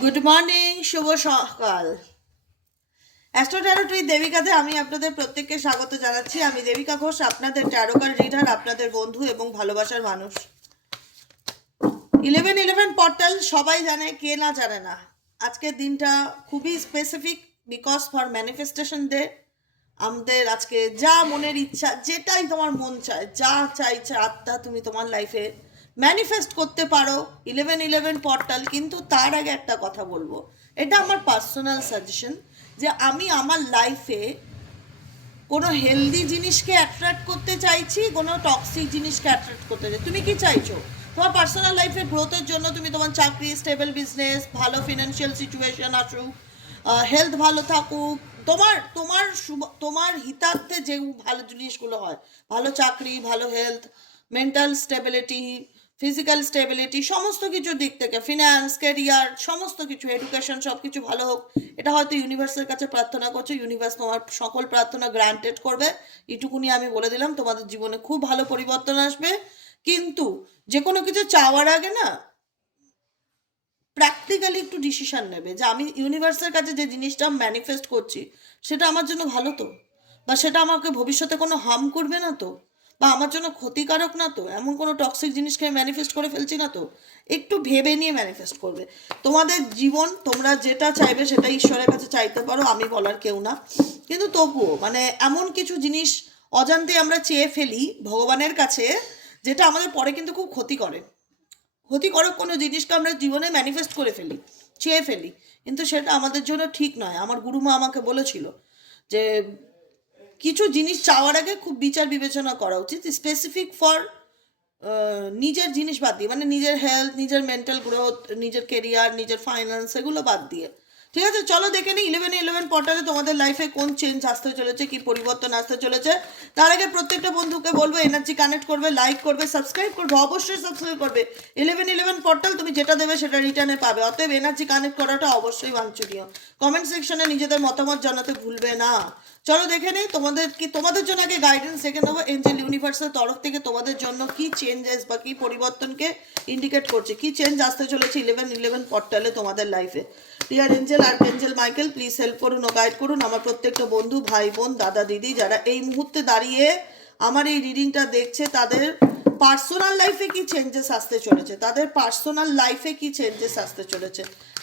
Good morning শুভ সকাল। Astro ট্যারোটুই দেবিকাতে আমি আপনাদের প্রত্যেককে স্বাগত জানাচ্ছি। আমি দেবিকা ঘোষ, আপনাদের ট্যারোকার রিডার আপনাদের বন্ধু এবং ভালোবাসার মানুষ। ইলেভেন ইলেভেন পোর্টাল সবাই জানে, কে না জানে না। আজকের দিনটা খুবই specific because for manifestation day আমাদের আজকে যা মনের ইচ্ছা, যেটাই তোমার মন চায়, যা চাইছে আত্মা তুমি তোমার লাইফে ম্যানিফেস্ট করতে পারো ইলেভেন ইলেভেন পোর্টাল কিন্তু তার আগে একটা কথা বলব। এটা আমার পার্সোনাল সাজেশন যে আমি আমার লাইফে কোনো হেলদি জিনিসকে অ্যাট্রাক্ট করতে চাইছি, কোনো টক্সিক জিনিসকে অ্যাট্রাক্ট করতে চাই। তুমি কি চাইছো? তোমার পার্সোনাল লাইফে গ্রোথের জন্য তুমি তোমার চাকরি স্টেবল বিজনেস ভালো ফিনান্সিয়াল সিচুয়েশন আসুক হেলথ ভালো থাকুক, তোমার তোমার তোমার হিতার্থে যে ভালো জিনিসগুলো হয়, ভালো চাকরি, ভালো health mental stability physical stability সমস্ত কিছুর দিক থেকে ফিনান্স ক্যারিয়ার সমস্ত কিছু এডুকেশন সব কিছু ভালো হোক, এটা হয়তো ইউনিভার্সের কাছে প্রার্থনা করছ ইউনিভার্স তোমার সকল প্রার্থনা গ্রান্টেড করবে। এটুকুনি আমি বলে দিলাম, তোমাদের জীবনে খুব ভালো পরিবর্তন আসবে। কিন্তু যে কোনো কিছু চাওয়ার আগে না প্র্যাকটিক্যালি একটু ডিসিশন নেবে যে আমি ইউনিভার্সের কাছে যে জিনিসটা ম্যানিফেস্ট করছি, সেটা আমার জন্য ভালো তো? বা সেটা আমাকে ভবিষ্যতে কোনো হার্ম করবে না তো? বা আমার জন্য ক্ষতিকারক না তো? এমন কোনো টক্সিক জিনিসকে আমি ম্যানিফেস্ট করে ফেলছি না তো? একটু ভেবে নিয়ে ম্যানিফেস্ট করবে। তোমাদের জীবন, তোমরা যেটা চাইবে সেটা ঈশ্বরের কাছে চাইতে পারো, আমি বলার কেউ না। কিন্তু তবুও মানে এমন কিছু জিনিস অজান্তে আমরা চেয়ে ফেলি ভগবানের কাছে, যেটা আমাদের পরে কিন্তু খুব ক্ষতি করে। ক্ষতিকারক কোনো জিনিসকে আমরা জীবনে ম্যানিফেস্ট করে ফেলি, চেয়ে ফেলি। কিন্তু সেটা আমাদের জন্য ঠিক নয়। আমার গুরুমা আমাকে বলেছিল যে কিছু জিনিস চাওয়ার আগে খুব বিচার বিবেচনা করা উচিত স্পেসিফিক ফর নিজের জিনিস বাদ দিয়ে মানে নিজের হেলথ নিজের মেন্টাল গ্রোথ নিজের কেরিয়ার নিজের ফাইন্যান্স এগুলো বাদ দিয়ে। ঠিক আছে? চলো দেখে নিই ইলেভেন ইলেভেন পোর্টালে তোমাদের লাইফে কোন চেঞ্জ আসতে চলেছে, কি পরিবর্তন আসতে চলেছে। তার আগে প্রত্যেকটা বন্ধুকে বলব এনার্জি কানেক্ট করবে লাইক করবে সাবস্ক্রাইব করবে, অবশ্যই সাবস্ক্রাইব করবে। ইলেভেন ইলেভেন পোর্টাল তুমি যেটা দেবে সেটা রিটার্নে পাবে। অতএব এনার্জি কানেক্ট করাটা অবশ্যই বাঞ্ছনীয়। কমেন্ট সেকশনে নিজেদের মতামত জানাতে ভুলবে না। চলো দেখে নেই, তোমাদের কি, তোমাদের জন্য আগে গাইডেন্স দেখে নেব এঞ্জেল ইউনিভার্সের তরফ থেকে তোমাদের জন্য কি চেঞ্জেস বা কি পরিবর্তনকে ইন্ডিকেট করছে, কি চেঞ্জ আসতে চলেছে ইলেভেন ইলেভেন পর্টালে তোমাদের লাইফে ডিয়ার এঞ্জেল আর এঞ্জেল মাইকেল প্লিজ হেল্প করুন ও গাইড করুন। আমার প্রত্যেকটা বন্ধু, ভাই, বোন, দাদা, দিদি যারা এই মুহূর্তে দাঁড়িয়ে আমার এই রিডিংটা দেখছে, তাদের পার্সোনাল লাইফে কি চেঞ্জেস আসতে চলেছে? তাদের পার্সোনাল লাইফে কি চেঞ্জেস আসতে চলেছে?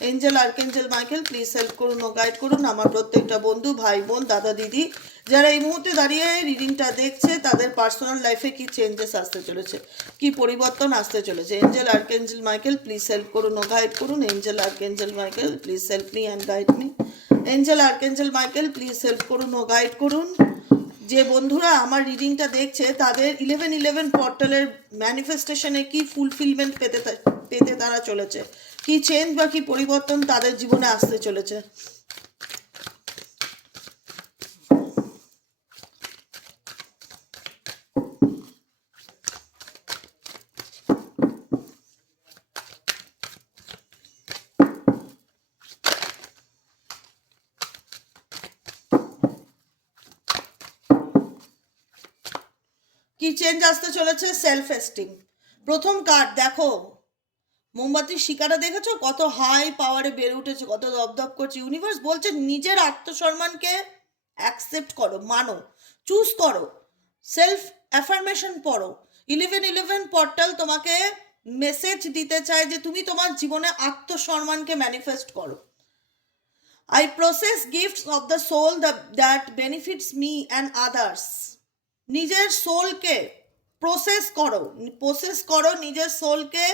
Angel archangel Michael please help করুন ও গাইড করুন। আমার প্রত্যেকটা বন্ধু, ভাই, বোন, দাদা, দিদি, যারা এই মুহূর্তে দাঁড়িয়ে রিডিংটা দেখছে, তাদের পার্সোনাল লাইফে কি চেঞ্জেস আসতে চলেছে? কি পরিবর্তন আসতে চলেছে? Angel archangel Michael please help করুন ও গাইড করুন। Angel archangel Michael please help me and guide me angel archangel Michael please help করুন ও গাইড করুন। যে বন্ধুরা আমার রিডিংটা দেখছে, তাদের ইলেভেন ইলেভেন পোর্টালের ম্যানিফেস্টেশনে কি ফুলফিলমেন্ট পেতে পেতে তারা চলেছে? কি চেঞ্জ বা কি পরিবর্তন তাদের জীবনে আসতে চলেছে? কি চেঞ্জ আসতে চলেছে? সেলফ এস্টিম প্রথম কার্ড দেখো। মোমবাতির শিকাটা দেখেছ? কত হাই পাওয়ারে বেড়ে উঠেছে কত দপদপ করছে। ইউনিভার্স বলছে নিজের আত্মসম্মানকে অ্যাকসেপ্ট করো মানো। চুজ করো। সেলফ অ্যাফার্মেশন পড়ো। ইলেভেন ইলেভেন পোর্টাল তোমাকে মেসেজ দিতে চায় যে তুমি তোমার জীবনে আত্মসম্মানকে ম্যানিফেস্ট করো। I process gifts of the soul that, that benefits me and others. নিজের সোলকে প্রসেস করো প্রসেস করো, নিজের সোলকে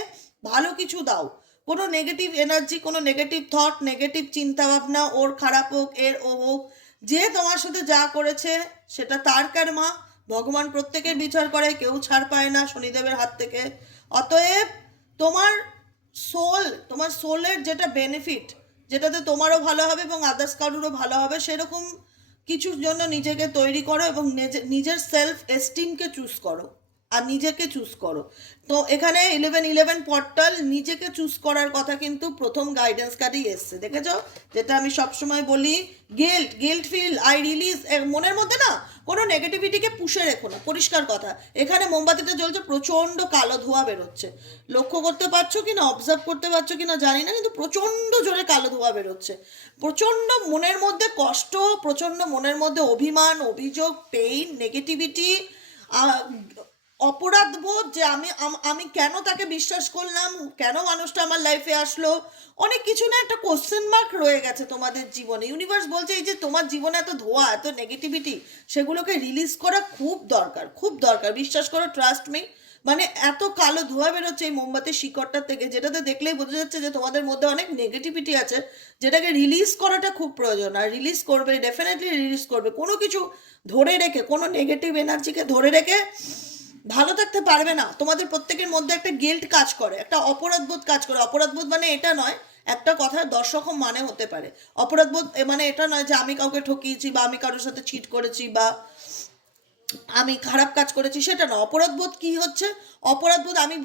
ভালো কিছু দাও। কোনো নেগেটিভ এনার্জি কোনো নেগেটিভ থট নেগেটিভ চিন্তাভাবনা, ওর খারাপ হোক, এর ও হোক, যে তোমার সাথে যা করেছে, সেটা তার কারমা ভগবান প্রত্যেকের বিচার করে, কেউ ছাড় পায় না শনিদেবের হাত থেকে। অতএব তোমার সোল তোমার সোলের যেটা বেনিফিট যেটাতে তোমারও ভালো হবে এবং আদার্স কারুরও ভালো হবে, সেরকম কিছুর জন্য নিজেকে তৈরি করো এবং নিজে- নিজের সেলফ এস্টিমকে চুজ করো। আর নিজেকে চুজ করো। তো এখানে ইলেভেন ইলেভেন পোর্টাল নিজেকে চুজ করার কথা কিন্তু প্রথম গাইডেন্স কার্ডেই এসছে, দেখেছ? যেটা আমি সবসময় বলি guilt guilt feel I release মনের মধ্যে না কোনো নেগেটিভিটিকে পুষে রেখো না, পরিষ্কার কথা। এখানে মোমবাতিটা জ্বলছে, প্রচণ্ড কালো ধোঁয়া বেরোচ্ছে। লক্ষ্য করতে পারছ কি না অবজার্ভ করতে পারছ কি না জানি না, কিন্তু প্রচণ্ড জোরে কালো ধোঁয়া বেরোচ্ছে। প্রচণ্ড মনের মধ্যে কষ্ট, প্রচণ্ড মনের মধ্যে অভিমান, অভিযোগ পেইন নেগেটিভিটি অপরাধ বোধ যে আমি আমি কেন তাকে বিশ্বাস করলাম? কেন মানুষটা আমার লাইফে আসলো? অনেক কিছু না একটা কোশ্চেন মার্ক রয়ে গেছে তোমাদের জীবনে। ইউনিভার্স বলছে, এই যে তোমার জীবনে এত ধোয়া, এত নেগেটিভিটি সেগুলোকে রিলিজ করা খুব দরকার খুব দরকার। বিশ্বাস করো ট্রাস্ট মি মানে এত কালো ধোঁয়া বেরোচ্ছে এই মোমবাতির শিকড়টার থেকে, যেটাতে দেখলেই বোঝা যাচ্ছে যে তোমাদের মধ্যে অনেক নেগেটিভিটি আছে, যেটাকে রিলিজ করাটা খুব প্রয়োজন। আর রিলিজ করবে ডেফিনেটলি রিলিজ করবে। কোনো কিছু ধরে রেখে, কোনো নেগেটিভ এনার্জিকে ধরে রেখে ভালো থাকতে পারবে না। তোমাদের প্রত্যেকের মধ্যে একটা গিল্ট কাজ করে, একটা অপরাধবোধ কাজ করে। অপরাধবোধ মানে এটা নয়, একটা কথার রকম মানে হতে পারে। অপরাধবোধ মানে এটা নয় যে আমি কাউকে ঠকিয়েছি বা আমি কারোর সাথে চিট করেছি বা আমি খারাপ কাজ করেছি, সেটা না অপরাধবোধ কি হচ্ছে? অপরাধবোধ আমি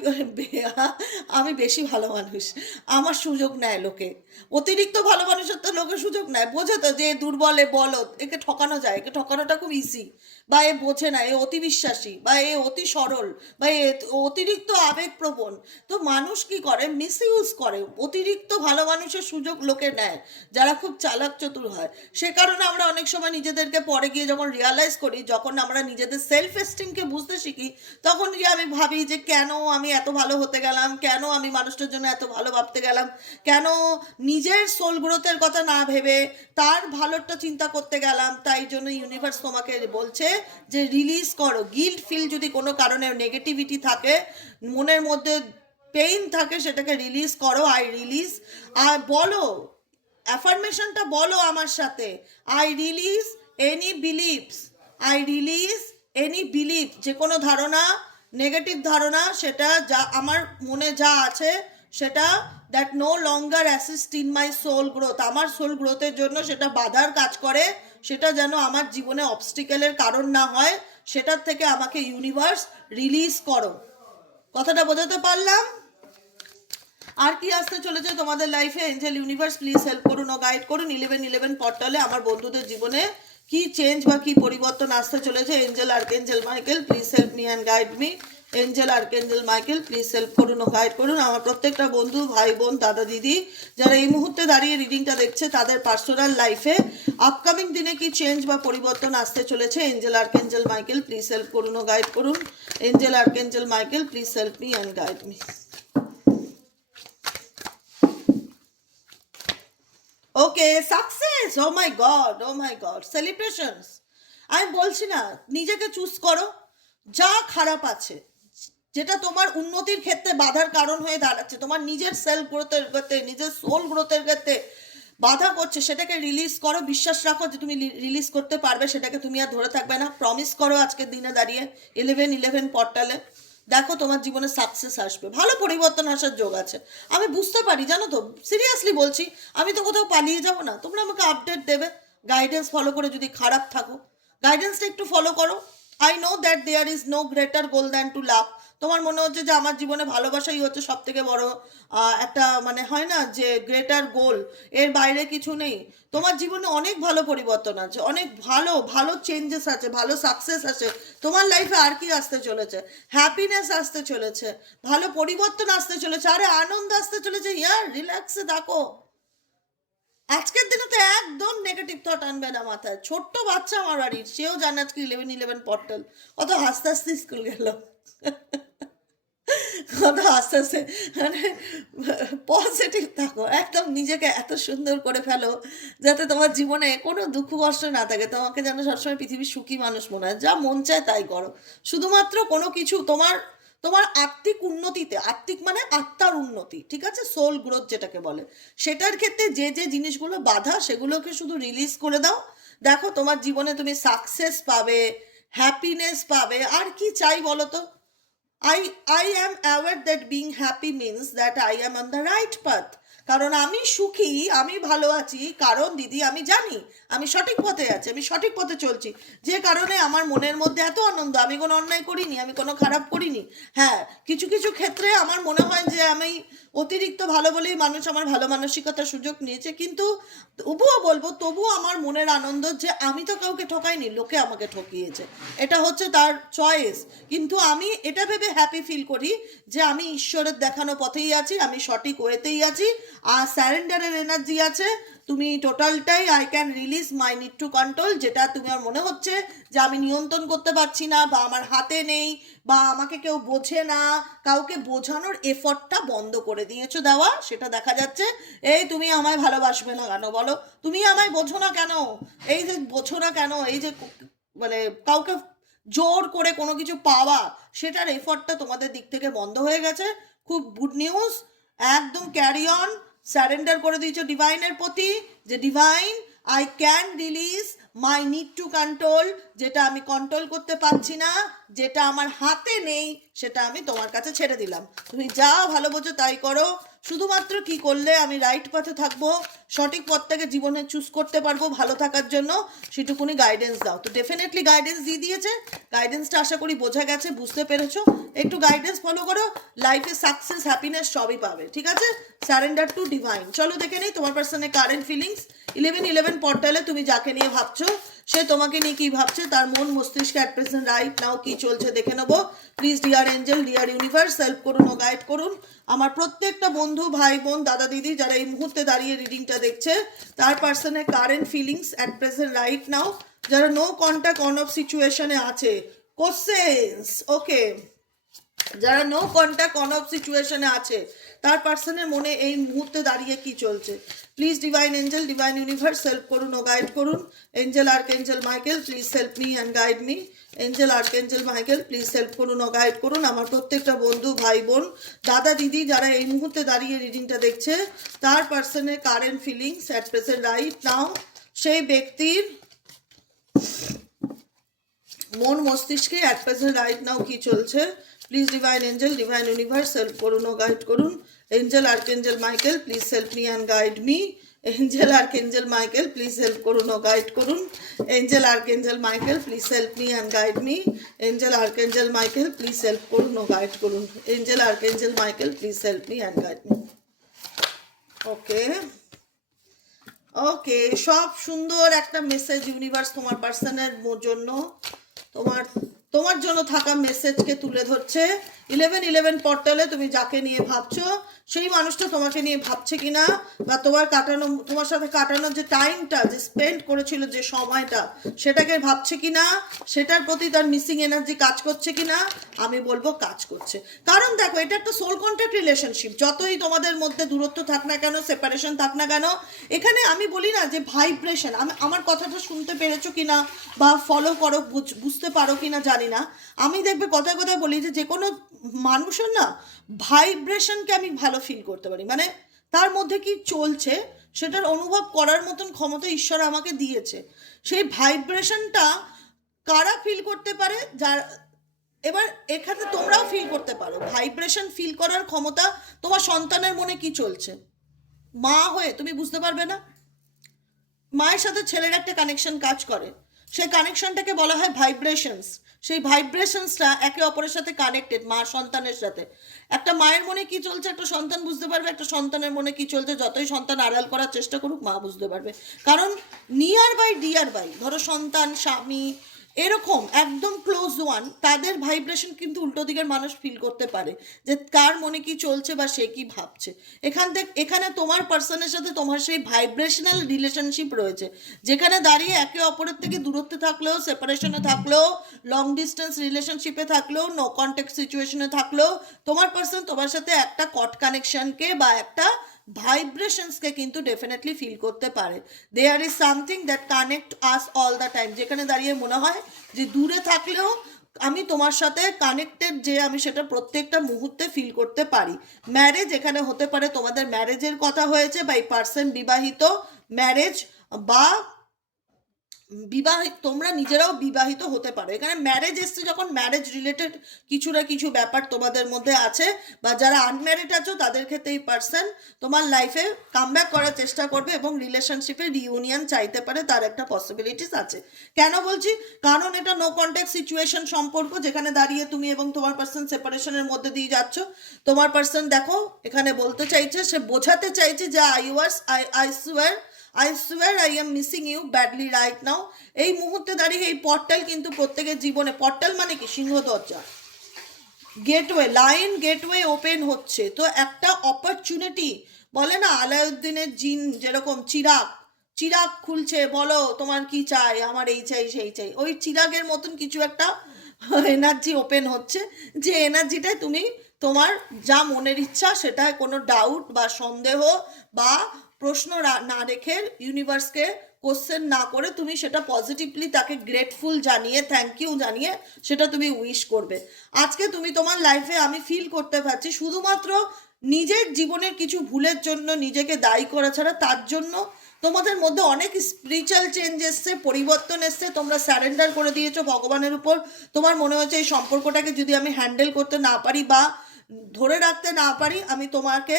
আমি বেশি ভালো মানুষ। আমার সুযোগ নেয় লোকে। অতিরিক্ত ভালো মানুষের তো লোকে সুযোগ নেয়। বোঝে তো যে দুর্বল, এ বলদ, একে ঠকানো যায়। একে ঠকানোটা খুব ইজি বা এ বোঝে না, এ অতি বিশ্বাসী বা এ অতি সরল, বা এ অতিরিক্ত আবেগপ্রবণ। তো মানুষ কি করে? মিস ইউজ করে। অতিরিক্ত ভালো মানুষের সুযোগ লোকে নেয়, যারা খুব চালাক চতুর হয়। সে কারণে আমরা অনেক সময় নিজেদেরকে পরে গিয়ে যখন রিয়ালাইজ করি, যখন আমরা নিজেদের সেলফ এস্টিমকে বুঝতে শিখি, তখন গিয়ে আমি ভাবি যে কেন আমি এত ভালো হতে গেলাম? কেন আমি মানুষটার জন্য এত ভালো ভাবতে গেলাম? কেন নিজের সোল গ্রোথের কথা না ভেবে তার ভালোটা চিন্তা করতে গেলাম? তাই জন্য ইউনিভার্স তোমাকে বলছে যে রিলিজ করো। গিল্ট ফিল যদি কোনো কারণে নেগেটিভিটি থাকে, মনের মধ্যে পেইন থাকে, সেটাকে রিলিজ করো। আই রিলিজ আর বলো অ্যাফার্মেশনটা বলো আমার সাথে। I release any beliefs I release any belief যে কোনো ধারণা নেগেটিভ ধারণা সেটা যা আমার মনে যা আছে সেটা that no longer assist in my soul growth আমার সোল গ্রোথের জন্য সেটা বাধার কাজ করে, সেটা যেন আমার জীবনে অবস্টিকেলের কারণ না হয়, সেটার থেকে আমাকে ইউনিভার্স রিলিজ করো। কথাটা বোঝাতে পারলাম? আর কি আসতে চলেছে তোমাদের লাইফে এঞ্জেল ইউনিভার্স প্লিজ হেল্প করুন ও গাইড করুন। ইলেভেন ইলেভেন পোর্টালে আমার বন্ধুদের জীবনে কি চেঞ্জ বা কি পরিবর্তন আসতে চলেছে? Angel archangel Michael please help me and guide me angel archangel Michael please help করুন ও গাইড করুন। আমার প্রত্যেকটা বন্ধু, ভাই, বোন, দাদা, দিদি, যারা এই মুহূর্তে দাঁড়িয়ে রিডিংটা দেখছে, তাদের পার্সোনাল লাইফে আপকামিং দিনে কি চেঞ্জ বা পরিবর্তন আসতে চলেছে? Angel archangel Michael please help করুন ও গাইড করুন। Angel archangel Michael please help me and guide me okay success oh my god oh my god celebrations আমি বলছি না, নিজেকে চুজ করো। যা খারাপ আছে, যেটা তোমার উন্নতির ক্ষেত্রে বাধার কারণ হয়ে দাঁড়াচ্ছে, তোমার নিজের সেলফ গ্রোথের ক্ষেত্রে, নিজের সোল গ্রোথের ক্ষেত্রে বাধা করছে, সেটাকে রিলিজ করো। বিশ্বাস রাখো যে তুমি রিলিজ করতে পারবে, সেটাকে তুমি আর ধরে থাকবে না। প্রমিস করো আজকের দিনে দাঁড়িয়ে ইলেভেন ইলেভেন পোর্টালে দেখো তোমার জীবনে সাকসেস আসবে। ভালো পরিবর্তন আসার যোগ আছে। আমি বুঝতে পারি, জানো তো? সিরিয়াসলি বলছি, আমি তো কোথাও পালিয়ে যাব না। তোমরা আমাকে আপডেট দেবে। গাইডেন্স ফলো করে যদি খারাপ থাকো গাইডেন্সটা একটু ফলো করো। I know that there is no greater goal than to love তোমার মনে হচ্ছে যে আমার জীবনে ভালোবাসাই হচ্ছে সব থেকে বড় একটা মানে হয় না যে গ্রেটার গোল এর বাইরে কিছু নেই। তোমার জীবনে অনেক ভালো পরিবর্তন আছে, অনেক ভালো ভালো চেঞ্জেস আছে, ভালো সাকসেস আছে। তোমার লাইফে আর কি আসতে চলেছে? হ্যাপিনেস আসতে চলেছে, ভালো পরিবর্তন আসতে চলেছে, আরে আনন্দ আসতে চলেছে। ইয়ার রিল্যাক্সে থাকো। আজকের দিনে তো একদম নেগেটিভ থট আনবে না মাথায়। ছোট্ট বাচ্চা আমার বাড়ির, সেও জানে আজকে ইলেভেন ইলেভেন পর্টাল কত হাসতে হাসতে স্কুল গেল। কত হাসতে হাসতে মানে পজিটিভ থাকো, একদম নিজেকে এত সুন্দর করে ফেলো, যাতে তোমার জীবনে কোনো দুঃখ কষ্ট না থাকে। তোমাকে যেন সবসময় পৃথিবীর সুখী মানুষ মনে হয়। যা মন চায় তাই করো। শুধুমাত্র কোনো কিছু তোমার তোমার আত্মিক উন্নতিতে, আত্মিক মানে আত্মার উন্নতি, ঠিক আছে? সোল গ্রোথ যেটাকে বলে। সেটার ক্ষেত্রে যে যে জিনিসগুলো বাধা, সেগুলোকে শুধু রিলিজ করে দাও। দেখো, তোমার জীবনে তুমি সাকসেস পাবে হ্যাপিনেস পাবে, আর কি চাই বলো তো? I I am aware that being happy means that I am on the right path. কারণ আমি সুখী, আমি ভালো আছি, কারণ দিদি আমি জানি, আমি সঠিক পথে আছি, আমি সঠিক পথে চলছি। যে কারণে আমার মনের মধ্যে এত আনন্দ, আমি কোনো অন্যায় করিনি, আমি কোনো খারাপ করিনি। হ্যাঁ কিছু কিছু ক্ষেত্রে আমার মনে হয় যে আমি অতিরিক্ত ভালো বলেই মানুষ আমার ভালো মানসিকতার সুযোগ নিয়েছে, কিন্তু তবুও বলব, তবুও আমার মনের আনন্দ যে আমি তো কাউকে ঠকাইনি, লোকে আমাকে ঠকিয়েছে। এটা হচ্ছে তার চয়েস কিন্তু আমি এটা ভেবে হ্যাপি ফিল করি যে আমি ঈশ্বরের দেখানো পথেই আছি, আমি সঠিক ওয়েতেই আছি, আর স্যারেন্ডারের এনার্জি আছে। তুমি টোটালটাই I can release my need to control যেটা তুমি আমার মনে হচ্ছে যে আমি নিয়ন্ত্রণ করতে পারছি না, বা আমার হাতে নেই, বা আমাকে কেউ বোঝে না, কাউকে বোঝানোর এফর্টটা বন্ধ করে দিয়েছ দেওয়া, সেটা দেখা যাচ্ছে। এই তুমি আমায় ভালোবাসবে না কেন বলো? তুমি আমায় বোঝো না কেন? এই যে বোঝো না কেন? এই যে মানে কাউকে জোর করে কোনো কিছু পাওয়া, সেটার এফর্টটা তোমাদের দিক থেকে বন্ধ হয়ে গেছে। খুব গুড নিউজ একদম ক্যারি অন স্যারেন্ডার করে দিয়েছ ডিভাইনের প্রতি, যে divine I can release my need to control যেটা আমি কন্ট্রোল করতে পারছি না, যেটা আমার হাতে নেই, সেটা আমি তোমার কাছে ছেড়ে দিলাম। তুমি যা ভালো বোঝো, তাই করো। শুধুমাত্র কি করলে আমি রাইট পথে থাকব, সঠিক পথটাকে জীবনে চুজ করতে পারব ভালো থাকার জন্য, সেটুকুনি গাইডেন্স দাও। তো ডেফিনেটলি গাইডেন্স দিয়ে দিয়েছে। গাইডেন্সটা আশা করি বোঝা গেছে, বুঝতে পেরেছ। একটু গাইডেন্স ফলো করো লাইফে সাকসেস হ্যাপিনেস সবই পাবে, ঠিক আছে? স্যারেন্ডার টু ডিভাইন চলো দেখে নেই তোমার পার্সনে কারেন্ট ফিলিংস ইলেভেন ইলেভেন পোর্টালে তুমি যাকে নিয়ে ভাবছ সে তোমাকে নিয়ে কি ভাবছে? তার মন মস্তিষ্কে অ্যাট প্রেজেন্ট রাইট নাও কি চলছে দেখে নেব। Please dear angel dear universe help করুন ও গাইড করুন। আমার প্রত্যেকটা বন্ধু, ভাই, বোন, দাদা, দিদি যারা এই মুহূর্তে দাঁড়িয়ে রিডিংটা দেখছে, তার পার্সনের current feelings at present right now যারা নো কন্ট্যাক্ট অন অফ সিচুয়েশনে আছে। কোশ্চেন্স ওকে যারা নো কন্ট্যাক্ট অন অফ সিচুয়েশনে আছে, তার পার্সনের মনে এই মুহূর্তে দাঁড়িয়ে কি চলছে? Please divine angel divine universe help করুন ও গাইড করুন। Angel archangel Michael please help me and guide me angel archangel Michael please help করুন ও গাইড করুন। আমার প্রত্যেকটা বন্ধু, ভাই, বোন, দাদা, দিদি, যারা এই মুহূর্তে দাঁড়িয়ে রিডিংটা দেখছে, তার পার্সনের current feelings at present right now সেই ব্যক্তির মন মস্তিষ্কে অ্যাট প্রেজেন্ট রাইট নাও কি চলছে? Please divine angel divine universe help করুন ও গাইড করুন। Angel archangel Michael please help me and guide me angel archangel Michael please help করুন ও গাইড করুন। Angel archangel Michael please help me and guide me angel archangel Michael please help করুন ও guide করুন। Angel archangel Michael please help me and guide me okay okay সব সুন্দর একটা message universe তোমার পার্সনের জন্য। তোমার তোমার জন্য থাকা মেসেজকে তুলে ধরছে। ইলেভেন ইলেভেন পোর্টালে তুমি যাকে নিয়ে ভাবছ, সেই মানুষটা তোমাকে নিয়ে ভাবছে কিনা বা তোমার কাটানো, তোমার সাথে কাটানোর যে টাইমটা যে স্পেন্ড করেছিল যে সময়টা, সেটাকে ভাবছে কিনা? সেটার প্রতি তার মিসিং এনার্জি কাজ করছে কিনা? আমি বলব কাজ করছে। কারণ দেখো, এটা একটা সোল কন্ট্যাক্ট রিলেশনশিপ যতই তোমাদের মধ্যে দূরত্ব থাক না কেন সেপারেশন থাক না কেন, এখানে আমি বলি না যে ভাইব্রেশন আমি, আমার কথাটা শুনতে পেরেছ কিনা বা ফলো করো, বুঝ- বুঝতে পারো কিনা জানি না। আমি দেখবে কথায় কথায় বলি যে যে কোনো মানুষের না ভাইব্রেশনকে আমি ভালো ফিল করতে পারি। মানে তার মধ্যে কি চলছে সেটার অনুভব করার মতন ক্ষমতা ঈশ্বর আমাকে দিয়েছে। সেই ভাইব্রেশনটা কারা ফিল করতে পারে? যার এবার এখানে তোমরাও ফিল করতে পারো। ভাইব্রেশন ফিল করার ক্ষমতা তোমার সন্তানের মনে কি চলছে? মা হয়ে, তুমি বুঝতে পারবে না? মায়ের সাথে ছেলের একটা কানেকশন কাজ করে। সেই কানেকশনটাকে বলা হয় ভাইব্রেশনস সেই ভাইব্রেশনসটা একে অপরের সাথে কানেক্টেড মা সন্তানের সাথে। একটা মায়ের মনে কি চলছে, একটা সন্তান বুঝতে পারবে, একটা সন্তানের মনে কি চলছে, যতই সন্তান আড়াল করার চেষ্টা করুক, মা বুঝতে পারবে। কারণ নিয়ার বাই ডিয়ার বাই ধরো সন্তান, স্বামী এরকম, একদম ক্লোজ ওয়ান তাদের ভাইব্রেশন কিন্তু উল্টো দিকের মানুষ ফিল করতে পারে যে কার মনে কি চলছে বা সে কি ভাবছে। এখান থেকে, এখানে তোমার পার্সনের সাথে তোমার সেই ভাইব্রেশনাল রিলেশনশিপ রয়েছে, যেখানে দাঁড়িয়ে একে অপরের থেকে দূরত্বে থাকলেও সেপারেশনে থাকলেও লং ডিস্টেন্স রিলেশনশিপে থাকলেও নো কন্ট্যাক্ট সিচুয়েশনে থাকলেও, তোমার পার্সন তোমার সাথে একটা কট কানেকশনকে বা একটা ভাইব্রেশনসকে কিন্তু ডেফিনেটলি ফিল করতে পারে। There is something that connect us all the time যেখানে দাঁড়িয়ে মনে হয় যে দূরে থাকলেও আমি তোমার সাথে কানেক্টেড যে আমি সেটা প্রত্যেকটা মুহূর্তে ফিল করতে পারি। ম্যারেজ এখানে হতে পারে তোমাদের ম্যারেজের কথা হয়েছে বা এই পার্সন বিবাহিত ম্যারেজ বা বিবাহিত, তোমরা নিজেরাও বিবাহিত হতে পারো। এখানে ম্যারেজ এসছে যখন ম্যারেজ রিলেটেড কিছু না কিছু ব্যাপার তোমাদের মধ্যে আছে, বা যারা আনম্যারিড আছো, তাদের ক্ষেত্রে এই পার্সন তোমার লাইফে কামব্যাক করার চেষ্টা করবে এবং রিলেশনশিপে রিউনিয়ন চাইতে পারে, তার একটা পসিবিলিটিস আছে। কেন বলছি? কারণ এটা নো কন্ট্যাক্ট সিচুয়েশন সম্পর্ক, যেখানে দাঁড়িয়ে তুমি এবং তোমার পার্সন সেপারেশনের মধ্যে দিয়ে যাচ্ছ। তোমার পার্সন দেখো, এখানে বলতে চাইছে, সে বোঝাতে চাইছে যে I Wars I I swear I swear I am missing you badly right now এই মুহূর্তে দাঁড়িয়ে এই পর্টাল কিন্তু প্রত্যেকের জীবনে পর্টাল মানে কি? সিংহ দরজা। গেটওয়ে লাইন গেটওয়ে ওপেন হচ্ছে। তো একটা অপরচুনিটি বলে না আলাউদ্দিনের জিন যেরকম চিরাগ চিরাগ খুলছে, বলো তোমার কি চাই? আমার এই চাই, সেই চাই। ওই চিরাগের মতন কিছু একটা এনার্জি ওপেন হচ্ছে, যে এনার্জিটায় তুমি তোমার যা মনের ইচ্ছা সেটায় কোনো ডাউট বা সন্দেহ বা প্রশ্ন না রেখে ইউনিভার্সকে কোশ্চেন না করে তুমি সেটা পজিটিভলি তাকে গ্রেটফুল জানিয়ে থ্যাংক ইউ জানিয়ে সেটা তুমি উইশ করবে। আজকে তুমি তোমার লাইফে আমি ফিল করতে পারছি শুধুমাত্র নিজের জীবনের কিছু ভুলের জন্য, নিজেকে দায়ী করা ছাড়া তার জন্য তোমাদের মধ্যে অনেক স্পিরিচুয়াল চেঞ্জ এসছে, পরিবর্তন এসছে, তোমরা স্যারেন্ডার করে দিয়েছ ভগবানের উপর। তোমার মনে হচ্ছে এই সম্পর্কটাকে যদি আমি হ্যান্ডেল করতে না পারি বা ধরে রাখতে না পারি, আমি তোমাকে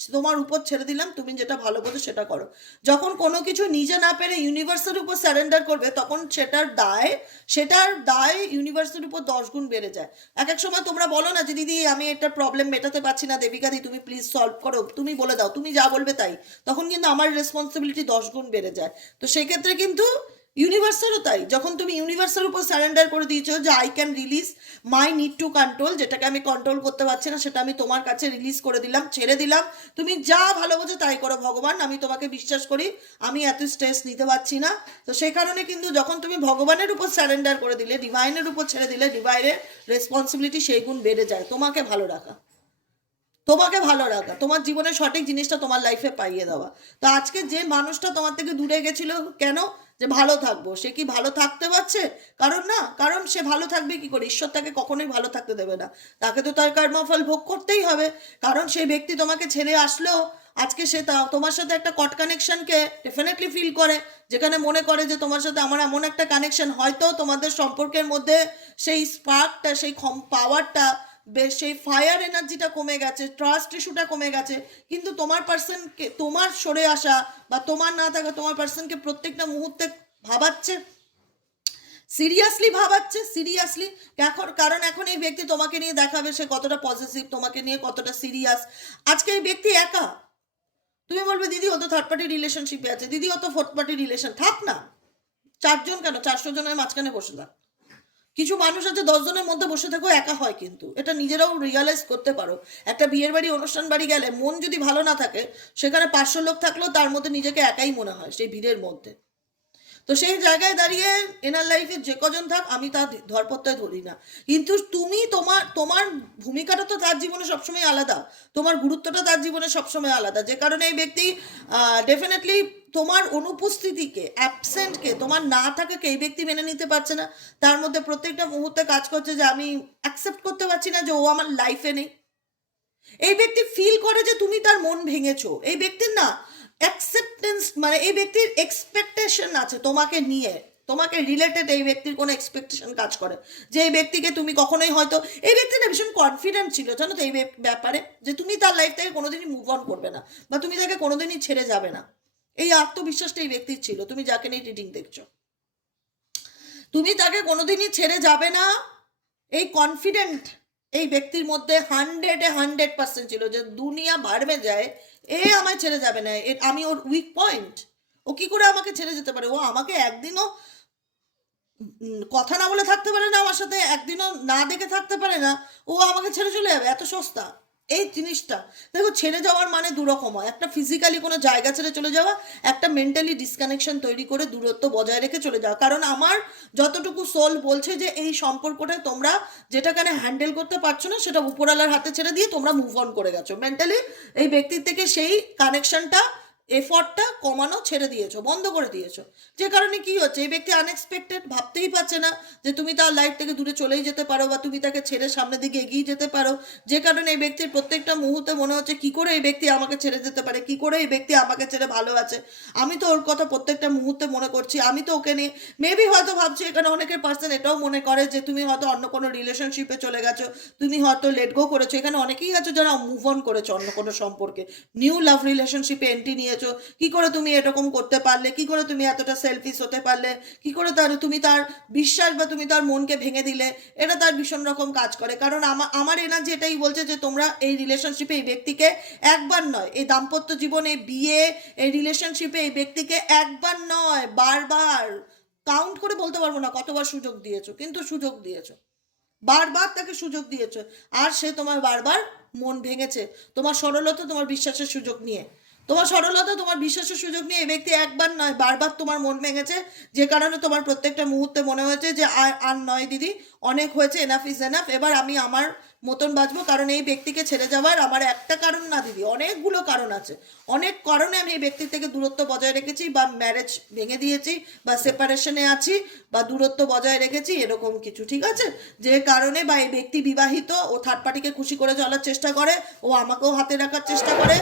তোমার উপর ছেড়ে দিলাম, তুমি যেটা ভালো বোঝো সেটা করো। যখন কোনো কিছু নিজে না পেরে ইউনিভার্সের উপর স্যারেন্ডার করবে, তখন সেটার দায় সেটার দায় ইউনিভার্সের উপর দশ গুণ বেড়ে যায়। এক এক সময় তোমরা বলো না যে, দিদি, আমি একটা প্রবলেম মেটাতে পারছি না, দেবিকা দি, তুমি প্লিজ সলভ করো, তুমি বলে দাও, তুমি যা বলবে তাই। তখন কিন্তু আমার রেসপন্সিবিলিটি দশ গুণ বেড়ে যায়। তো সেক্ষেত্রে কিন্তু ইউনিভার্সেরও তাই। যখন তুমি ইউনিভার্সাল উপর স্যারেন্ডার করে দিয়েছ যে I can release my need to control যেটাকে আমি কন্ট্রোল করতে পারছি না, সেটা আমি তোমার কাছে রিলিজ করে দিলাম, ছেড়ে দিলাম, তুমি যা ভালো বোঝো তাই করো ভগবান, আমি তোমাকে বিশ্বাস করি, আমি এত স্ট্রেস নিতে পারছি না। তো সেই কারণে কিন্তু যখন তুমি ভগবানের উপর স্যারেন্ডার করে দিলে ডিভাইনের উপর ছেড়ে দিলে ডিভাইনের রেসপন্সিবিলিটি সেই গুণ বেড়ে যায়। তোমাকে ভালো রাখা। তোমাকে ভালো রাখা। তোমার জীবনের সঠিক জিনিসটা তোমার লাইফে পাইয়ে দেওয়া। তো আজকে যে মানুষটা তোমার থেকে দূরে গেছিল কেন? যে ভালো থাকব। সে কি ভালো থাকতে পারছে? কারণ না, কারণ সে ভালো থাকবে কি করে? ঈশ্বর তাকে কখনোই ভালো থাকতে দেবে না। তাকে তো তার কর্মফল ভোগ করতেই হবে। কারণ সেই ব্যক্তি তোমাকে ছেড়ে আসলেও আজকে সে তোমার সাথে একটা কট কানেকশনকে ডেফিনেটলি ফিল করে, যেখানে মনে করে যে তোমার সাথে আমার এমন একটা কানেকশন হয়তো তোমাদের সম্পর্কের মধ্যে সেই স্পার্কটা সেই পাওয়ারটা সেই ফায়ার এনার্জিটা কমে গেছে ট্রাস্ট ইস্যুটা কমে গেছে। কিন্তু তোমার পার্সনকে তোমার সরে আসা বা তোমার না থাকা, তোমার পার্সনকে প্রত্যেকটা মুহূর্তে ভাবাচ্ছে? সিরিয়াসলি ভাবাচ্ছে? সিরিয়াসলি এখন কারণ এখন এই ব্যক্তি তোমাকে নিয়ে দেখাবে সে কতটা পজিটিভ তোমাকে নিয়ে কতটা সিরিয়াস আজকে এই ব্যক্তি একা। তুমি বলবে, দিদি, ও তো থার্ড পার্টি রিলেশনশিপে আছে। দিদি, ও তো ফোর্থ পার্টি রিলেশন থাক না। চারজন কেন? চারশো জনের মাঝখানে বসে থাক। কিছু মানুষ আছে দশজনের মধ্যে বসে থাকো একা হয় কিন্তু। এটা নিজেরাও রিয়ালাইজ করতে পারো। একটা বিয়ের বাড়ি, অনুষ্ঠান বাড়ি গেলে মন যদি ভালো না থাকে, সেখানে পাঁচশো লোক থাকলেও তার মধ্যে নিজেকে একাই মনে হয়, সেই ভিড়ের মধ্যে। তো সেই জায়গায় দাঁড়িয়ে এনার লাইফে যে কজন থাক, আমি তার ধরপত্তায় ধরি না। কিন্তু তুমি তোমার তোমার ভূমিকাটা তো তার জীবনে সবসময় আলাদা। তোমার গুরুত্বটা তার জীবনে সবসময় আলাদা। যে কারণে এই ব্যক্তি ডেফিনেটলি তোমার অনুপস্থিতিকে অ্যাবসেন্টকে তোমার না থাকাকে এই ব্যক্তি মেনে নিতে পারছে না। তার মধ্যে প্রত্যেকটা মুহূর্তে কাজ করছে যে আমি অ্যাকসেপ্ট করতে পারছি না যে ও আমার লাইফে নেই। এই ব্যক্তি ফিল করে যে তুমি তার মন ভেঙেছো। এই ব্যক্তির না অ্যাকসেপ্টেন্স মানে এই ব্যক্তির এক্সপেকটেশন আছে তোমাকে নিয়ে। তোমাকে রিলেটেড এই ব্যক্তির কোনো এক্সপেকটেশন কাজ করে। যে এই ব্যক্তিকে তুমি কখনোই হয়তো, এই ব্যক্তি না ভীষণ কনফিডেন্ট ছিল, জানো তো এই ব্যাপারে, যে তুমি তার লাইফ থেকে কোনোদিনই মুভ অন করবে না বা তুমি তাকে কোনোদিনই ছেড়ে যাবে না। এই আত্মবিশ্বাসটা এই ব্যক্তির ছিল, তুমি যাকে নিয়ে রিডিং দেখছ। তুমি তাকে কোনোদিনই ছেড়ে যাবে না। এই কনফিডেন্ট এই ব্যক্তির মধ্যে হান্ড্রেডে হান্ড্রেড পার্সেন্ট ছিল যে দুনিয়া বাড়বে যায়, এ আমায় ছেড়ে যাবে না আমি ওর উইক পয়েন্ট ও কি করে আমাকে ছেড়ে যেতে পারে? ও আমাকে একদিনও কথা না বলে থাকতে পারে না আমার সাথে, একদিনও না দেখে থাকতে পারে না, ও আমাকে ছেড়ে চলে যাবে, এত সস্তা। এই জিনিসটা। দেখো, ছেড়ে যাওয়ার মানে দুরকম হয়। একটা ফিজিক্যালি কোনো জায়গা ছেড়ে চলে যাওয়া, একটা মেন্টালি ডিসকানেকশন তৈরি করে দূরত্ব বজায় রেখে চলে যাওয়া। কারণ আমার যতটুকু সোল বলছে যে, এই সম্পর্কটা তোমরা যেটাখানে হ্যান্ডেল করতে পারছ না, সেটা উপরওয়ালার হাতে ছেড়ে দিয়ে তোমরা মুভ অন করে গেছো। মেন্টালি এই ব্যক্তির থেকে সেই কানেকশনটা এফর্টটা কমানো ছেড়ে দিয়েছ, বন্ধ করে দিয়েছ। যে কারণে কি হচ্ছে, এই ব্যক্তি আনএক্সপেক্টেড ভাবতেই পারছে না যে তুমি তার লাইফ থেকে দূরে চলেই যেতে পারো বা তুমি তাকে ছেড়ে সামনের দিকে এগিয়ে যেতে পারো। যে কারণে এই ব্যক্তির প্রত্যেকটা মুহূর্তে মনে হচ্ছে, কি করে এই ব্যক্তি আমাকে ছেড়ে যেতে পারে? কি করে এই ব্যক্তি আমাকে ছেড়ে ভালো আছে? আমি তো ওর কথা প্রত্যেকটা মুহূর্তে মনে করছি। আমি তো ওকে নিয়ে মেবি হয়তো ভাবছি, এখানে অনেকের পার্সন এটাও মনে করে যে তুমি হয়তো অন্য কোনো রিলেশনশিপে চলে গেছো, তুমি হয়তো লেট গো করেছ। এখানে অনেকেই আছে যারা মুভ অন করেছ অন্য কোনো সম্পর্কে। নিউ লাভ রিলেশনশিপে এন্ট্রি নিয়েছো কি করে তুমি এরকম করতে পারলে? কি করে তুমি এতটা সেলফিশ হতে পারলে? কি করে তার, তুমি তার বিশ্বাস বা তুমি তার মনকে ভেঙে দিলে? এটা তার ভীষণ রকম কাজ করে। কারণ আমার আমার এনার্জি এটাই বলছে যে তোমরা এই রিলেশনশিপে এই ব্যক্তিকে একবার নয়, এই দাম্পত্য জীবনে বিয়ে, এই রিলেশনশিপে এই ব্যক্তিকে একবার নয়, বারবার। কাউন্ট করে বলতে পারব না কতবার সুযোগ দিয়েছ, কিন্তু সুযোগ দিয়েছ। বারবার তাকে সুযোগ দিয়েছ। আর সে তোমার বারবার মন ভেঙেছে। তোমার সরলতা, তোমার বিশ্বাসের সুযোগ নিয়ে। তোমার সরলতা, তোমার বিশ্বাসের সুযোগ নিয়ে এই ব্যক্তি একবার নয়, বারবার তোমার মন ভেঙেছে। যে কারণে তোমার প্রত্যেকটা মুহূর্তে মনে হয়েছে যে আর আর নয় দিদি, অনেক হয়েছে এনাফ ইজ এনাফ এবার আমি আমার মতন বাঁচবো। কারণ এই ব্যক্তিকে ছেড়ে যাওয়ার আমার একটা কারণ না দিদি, অনেকগুলো কারণ আছে। অনেক কারণে আমি এই ব্যক্তির থেকে দূরত্ব বজায় রেখেছি বা ম্যারেজ ভেঙে দিয়েছি বা সেপারেশনে আছি বা দূরত্ব বজায় রেখেছি, এরকম কিছু, ঠিক আছে? যে কারণে বা এই ব্যক্তি বিবাহিত ও থার্ড পার্টিকে খুশি করে চলার চেষ্টা করে, ও আমাকেও হাতে রাখার চেষ্টা করে।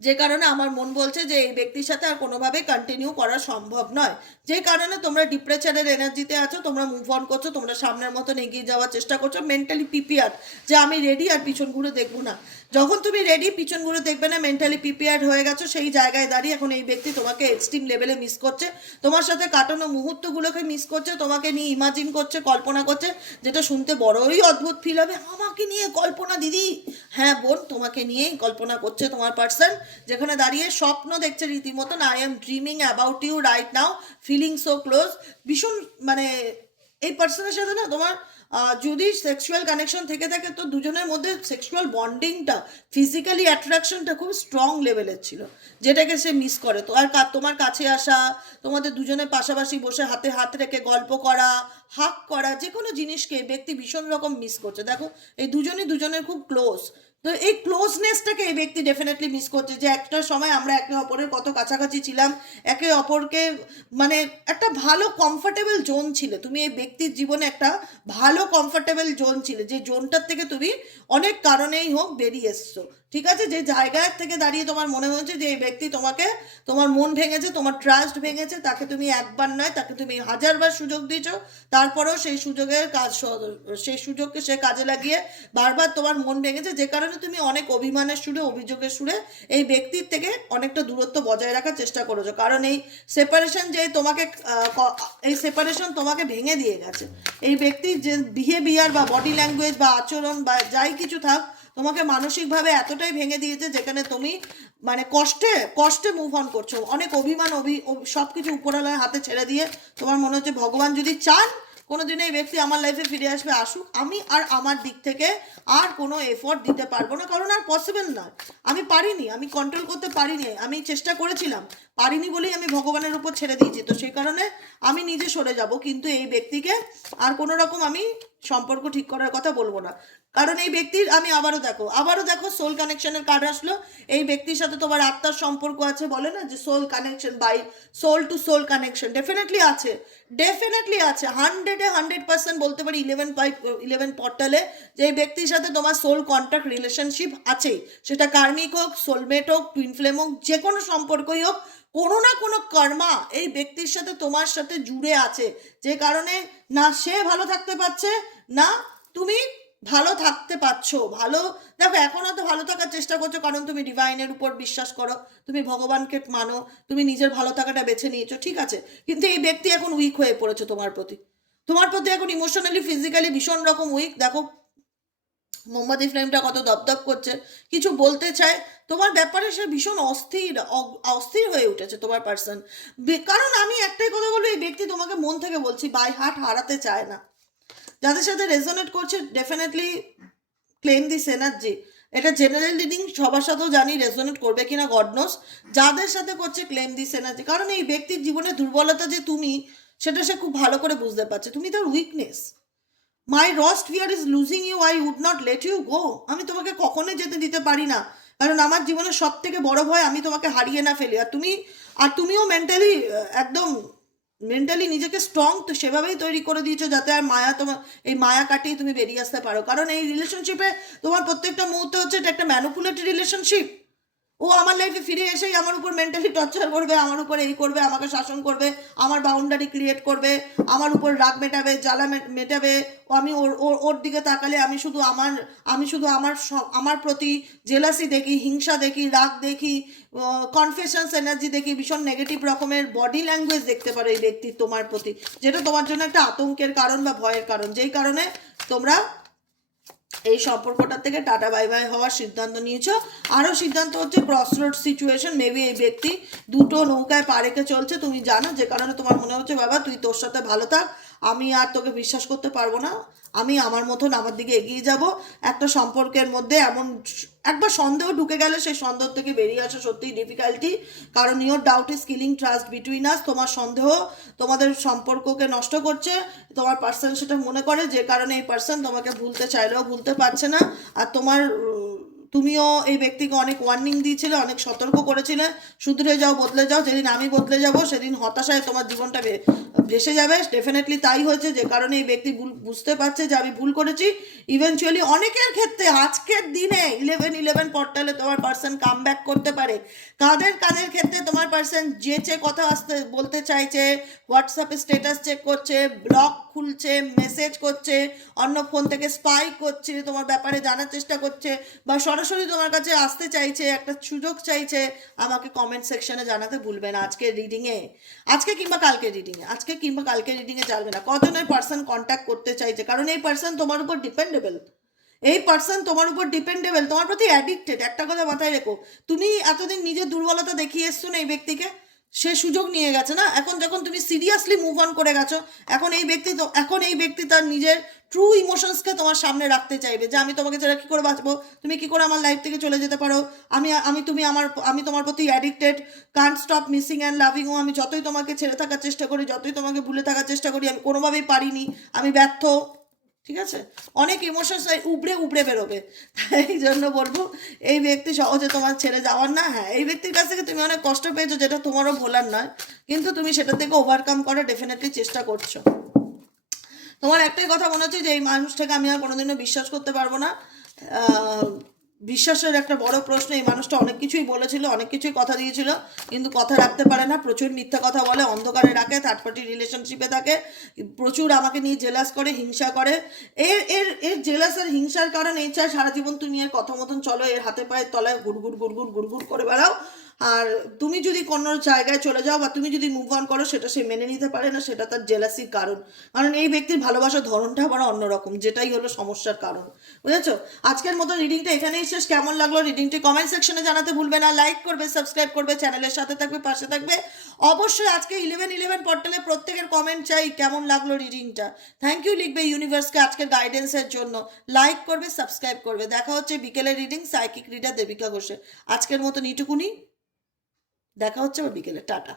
যে কারণে আমার মন বলছে যে এই ব্যক্তির সাথে আর কোনোভাবে কন্টিনিউ করা সম্ভব নয়। যে কারণে তোমরা ডিপ্রেশনের এনার্জিতে আছো, তোমরা মুভ অন করছ, তোমরা সামনের মতন এগিয়ে যাওয়ার চেষ্টা করছ মেন্টালি প্রিপেয়ার যে আমি রেডি আর পিছন ঘুরে দেখব না। যখন তুমি রেডি পিছন ঘুরে দেখবে না মেন্টালি প্রিপেয়ার্ড হয়ে গেছো, সেই জায়গায় দাঁড়িয়ে এখন এই ব্যক্তি তোমাকে এক্সট্রিম লেভেলে মিস করছে। তোমার সাথে কাটানো মুহূর্তগুলোকে মিস করছে, তোমাকে নিয়ে ইমাজিন করছে, কল্পনা করছে, যেটা শুনতে বড়ই অদ্ভুত ফিল হবে। আমাকে নিয়ে কল্পনা, দিদি! হ্যাঁ বোন, তোমাকে নিয়েই কল্পনা করছে তোমার পার্সন যেখানে দাঁড়িয়ে স্বপ্ন দেখছে রীতিমতন I am dreaming about you right now feeling so close ভীষণ মানে এই পার্সনের সাথে না তোমার যদি সেক্সুয়াল কানেকশন থেকে থাকে, তো দুজনের মধ্যে সেক্সুয়াল বন্ডিংটা ফিজিক্যালি অ্যাট্রাকশনটা খুব স্ট্রং লেভেলের ছিল, যেটাকে সে মিস করে। তো আর তোমার কাছে আসা, তোমাদের দুজনের পাশাপাশি বসে হাতে হাত রেখে গল্প করা হাক করা যে কোনো জিনিসকে ব্যক্তি ভীষণ রকম মিস করছে। দেখো, এই দুজনই দুজনের খুব ক্লোজ তো এই ক্লোজনেসটাকে এই ব্যক্তি ডেফিনেটলি মিস করছে যে একটা সময় আমরা একে অপরের কত কাছাকাছি ছিলাম, একে অপরকে মানে একটা ভালো কমফর্টেবল জোন ছিল। তুমি এই ব্যক্তির জীবনে একটা ভালো কমফর্টেবল জোন ছিল, যে জোনটার থেকে তুমি অনেক কারণেই হোক বেরিয়ে এসছো। ঠিক আছে? যে জায়গার থেকে দাঁড়িয়ে তোমার মনে হচ্ছে যে এই ব্যক্তি তোমাকে, তোমার মন ভেঙেছে, তোমার ট্রাস্ট ভেঙেছে, তাকে তুমি একবার নয়, তাকে তুমি হাজারবার সুযোগ দিয়েছ, তারপরেও সেই সুযোগের কাজ সেই সুযোগকে সে কাজে লাগিয়ে বারবার তোমার মন ভেঙেছে, যে কারণে তুমি অনেক অভিমানের সুরে, অভিযোগের সুরে এই ব্যক্তির থেকে অনেকটা দূরত্ব বজায় রাখার চেষ্টা করেছ। কারণ এই সেপারেশন যে তোমাকে এই সেপারেশন তোমাকে ভেঙে দিয়ে গেছে। এই ব্যক্তির যে বিহেভিয়ার বা বডি ল্যাঙ্গুয়েজ বা আচরণ বা যাই কিছু থাক তোমাকে মানসিকভাবে এতটাই ভেঙে দিয়েছে যেখানে তুমি মানে কষ্টে কষ্টে মুভ অন করছ। অনেক অভিমান, অভি সব কিছু উপরালার হাতে ছেড়ে দিয়ে তোমার মনে হচ্ছে ভগবান যদি চান কোনো দিনে এই ব্যক্তি আমার লাইফে ফিরে আসবে। আসুক, আমি আর আমার দিক থেকে আর কোনো এফোর্ট দিতে পারব না, কারণ আর পসিবল নয় আমি পারিনি, আমি কন্ট্রোল করতে পারিনি, আমি চেষ্টা করেছিলাম। পারিনি বলেই আমি ভগবানের উপর ছেড়ে দিয়েছি। তো সেই কারণে আমি নিজে সরে যাব, কিন্তু এই ব্যক্তিকে আর কোনো রকম আমি সম্পর্ক ঠিক করার কথা বলব না। কারণ এই ব্যক্তির, আমি আবারও দেখো আবারও দেখো সোল কানেকশনের কার্ড আসলো। এই ব্যক্তির সাথে তোমার আত্মার সম্পর্ক আছে বলে না যে soul connection by soul to soul connection definitely আছে। ডেফিনেটলি আছে। হান্ড্রেডে হান্ড্রেড পার্সেন্ট বলতে পারি ইলেভেন ফাইভ ইলেভেন পোর্টালে যে এই ব্যক্তির সাথে তোমার সোল কন্ট্যাক্ট রিলেশনশিপ আছেই। সেটা কার্মিক হোক সোলমেট হোক টুইন ফ্লেম হোক যে কোনো সম্পর্কই হোক, কোনো না কোনো কর্মা এই ব্যক্তির সাথে তোমার সাথে জুড়ে আছে। যে কারণে না সে ভালো থাকতে পারছে, না তুমি ভালো থাকতে পারছ, ভালো, দেখো এখনও তো ভালো থাকার চেষ্টা করছ, কারণ তুমি ডিভাইনের উপর বিশ্বাস করো, তুমি ভগবানকে মানো, তুমি নিজের ভালো থাকাটা বেছে নিয়েছো, ঠিক আছে? কিন্তু এই ব্যক্তি এখন উইক হয়ে পড়েছে তোমার প্রতি। তোমার প্রতি এখন ইমোশনালি ফিজিক্যালি ভীষণ রকম উইক দেখো, মোমবাতি ফ্লেমটা কত দপদপ করছে, কিছু বলতে চায়, তোমার ব্যাপারে সে ভীষণ অস্থির অস্থির হয়ে উঠেছে তোমার পার্সন কারণ আমি একটাই কথা বলব, এই ব্যক্তি তোমাকে মন থেকে বলছি, বাই হার্ট হারাতে চায় না। যাদের সাথে রেজোনেট করছে ডেফিনেটলি ক্লেম দিস এনার্জি এটা জেনারেল রিডিং সবার সাথেও জানি রেজোনেট করবে কিনা গড নোস যাদের সাথে করছে ক্লেম দিস এনার্জি কারণ এই ব্যক্তির জীবনে দুর্বলতা যে তুমি, সেটা সে খুব ভালো করে বুঝতে পারছে। তুমি তার weakness my worst fear is losing you I would not let you go আমি তোমাকে কখনোই যেতে দিতে পারি না। কারণ আমার জীবনের সব থেকে বড় ভয় আমি তোমাকে হারিয়ে না ফেলি। আর তুমি, আর তুমিও মেন্টালি একদম মেন্টালি নিজেকে স্ট্রং তো সেভাবেই তৈরি করে দিয়েছ যাতে আর মায়া তোমার, এই মায়া কাটিয়ে তুমি বেরিয়ে আসতে পারো। কারণ এই রিলেশনশিপে তোমার প্রত্যেকটা মুহূর্তে হচ্ছে এটা একটা ম্যানুপুলেটেড রিলেশনশিপ ও আমার লাইফে ফিরে এসেই আমার উপর মেন্টালি টর্চার করবে, আমার উপর এই করবে, আমাকে শাসন করবে, আমার বাউন্ডারি ক্রিয়েট করবে, আমার উপর রাগ মেটাবে, জ্বালা মেটাবে। ও আমি ওর ওর দিকে তাকালে আমি শুধু আমার আমি শুধু আমার আমার প্রতি জেলাসি দেখি, হিংসা দেখি, রাগ দেখি কনফেশনস এনার্জি দেখি, ভীষণ নেগেটিভ রকমের বডি ল্যাঙ্গুয়েজ দেখতে পারো এই ব্যক্তির তোমার প্রতি। যেটা তোমার জন্য একটা আতঙ্কের কারণ বা ভয়ের কারণ। যেই কারণে তোমরা এই সম্পর্কটা থেকে টাটা, বাই বাই হওয়ার সিদ্ধান্ত নিয়েছো। আরও সিদ্ধান্ত হচ্ছে ক্রস রোড সিচুয়েশন মেবি এই ব্যক্তি দুটো নৌকায় পা রেখে চলছে, তুমি জানো, যে কারণে তোমার মনে হচ্ছে, বাবা, তুই তোর সাথে ভালো থাক। আমি আর তোকে বিশ্বাস করতে পারব না। আমি আমার মতন আমার দিকে এগিয়ে যাব। একটা সম্পর্কের মধ্যে এমন একবার সন্দেহ ঢুকে গেলে সেই সন্দেহ থেকে বেরিয়ে আসা সত্যিই ডিফিকাল্টি কারণ your doubt is killing trust between us তোমার সন্দেহ তোমাদের সম্পর্ককে নষ্ট করছে। তোমার পার্সন সেটা মনে করে। যে কারণে এই পার্সন তোমাকে ভুলতে চাইলেও ভুলতে পারছে না। আর তোমার তুমিও এই ব্যক্তিকে অনেক ওয়ার্নিং দিয়েছিলে, অনেক সতর্ক করেছিলে। শুধরে যাও, বদলে যাও, যেদিন আমি বদলে যাব, সেদিন হতাশায় তোমার জীবনটা ভেসে যাবে। ডেফিনেটলি তাই হয়েছে, যে কারণে এই ব্যক্তি ভুল বুঝতে পারছে যে আমি ভুল করেছি। ইভেনচুয়ালি অনেকের ক্ষেত্রে আজকের দিনে ইলেভেন ইলেভেন পোর্টালে তোমার পার্সন কাম ব্যাক করতে পারে। কাদের কাদের ক্ষেত্রে তোমার পার্সন যেচে কথা আসতে বলতে চাইছে হোয়াটসঅ্যাপে স্টেটাস চেক করছে ব্লগ খুলছে মেসেজ করছে, অন্য ফোন থেকে স্পাই করছে, তোমার ব্যাপারে জানার চেষ্টা করছে, বা সরাসরি তোমার কাছে আসতে চাইছে, একটা সুযোগ চাইছে, আমাকে কমেন্ট সেকশনে জানাতে ভুলবে না আজকে রিডিংয়ে আজকে কিংবা কালকে রিডিংয়ে আজকে কিংবা কালকে রিডিংয়ে চালবে না। কজনের পার্সন কন্ট্যাক্ট করতে চাইছে? কারণ এই পার্সন তোমার উপর ডিপেন্ডেবল এই পার্সন তোমার উপর ডিপেন্ডেবল তোমার প্রতি অ্যাডিক্টেড একটা কথা মাথায় রেখো। তুমি এতদিন নিজের দুর্বলতা দেখিয়ে এসছো না এই ব্যক্তিকে? সে সুযোগ নিয়ে গেছে না? এখন যখন তুমি সিরিয়াসলি মুভ অন করে গেছো, এখন এই ব্যক্তি তো এখন এই ব্যক্তি তার নিজের ট্রু ইমোশনসকে তোমার সামনে রাখতে চাইবে যে, আমি তোমাকে ছাড়া কী করে বাঁচবো? তুমি কি করে আমার লাইফ থেকে চলে যেতে পারো? আমি আমি তুমি আমার আমি তোমার প্রতি addicted can't stop missing and loving ও। আমি যতই তোমাকে ছেড়ে থাকার চেষ্টা করি, যতই তোমাকে ভুলে থাকার চেষ্টা করি, আমি কোনোভাবেই পারিনি। আমি ব্যর্থ। ঠিক আছে? অনেক ইমোশনস উবড়ে উবড়ে বেরোবে। এই জন্য বলব, এই ব্যক্তি সহজে তোমার ছেড়ে যাওয়ার না। হ্যাঁ এই ব্যক্তির কাছ থেকে তুমি অনেক কষ্ট পেয়েছ, যেটা তোমারও ভোলার নয়। কিন্তু তুমি সেটা থেকে ওভারকাম করার ডেফিনেটলি চেষ্টা করছ। তোমার একটাই কথা মনে হচ্ছে যে, এই মানুষটাকে আমি আর কোনোদিনও বিশ্বাস করতে পারব না। বিশ্বাসের একটা বড় প্রশ্ন, এই মানুষটা অনেক কিছুই বলেছিল, অনেক কিছুই কথা দিয়েছিল, কিন্তু কথা রাখতে পারে না, প্রচুর মিথ্যা কথা বলে, অন্ধকারে রাখে থার্ড পার্টি রিলেশনশিপে থাকে, প্রচুর আমাকে নিয়ে জেলাস করে, হিংসা করে। এর এর এর জেলাস আর হিংসার কারণ এই চায় সারা জীবন তুমি এর কথা মতন চলো, এর হাতে পায়ে তলায় গুড়গুড় গুড়গুড় গুড়গুড় করে বেড়াও। আর তুমি যদি কোনো জায়গায় চলে যাও বা তুমি যদি মুভ অন করো, সেটা সে মেনে নিতে পারে না, সেটা তার জেলাসির কারণ। কারণ এই ব্যক্তির ভালোবাসার ধরনটা আবার অন্যরকম, যেটাই হলো সমস্যার কারণ। বুঝেছ? আজকের মতো রিডিংটা এখানেই শেষ। কেমন লাগল রিডিংটি কমেন্ট সেকশনে জানাতে ভুলবে না। লাইক করবে সাবস্ক্রাইব করবে চ্যানেলের সাথে থাকবে, পাশে থাকবে। অবশ্যই আজকে ইলেভেন ইলেভেন পোর্টালে প্রত্যেকের কমেন্ট চাই কেমন লাগল রিডিংটা থ্যাংক ইউ লিখবে ইউনিভার্সকে আজকের গাইডেন্সের জন্য। লাইক করবে সাবস্ক্রাইব করবে। দেখা হচ্ছে বিকেলের রিডিং সাইকিক রিডার দেবিকা ঘোষে আজকের মতন ইটুকুনি দেখা হচ্ছে আমার বিকেলে টাটা।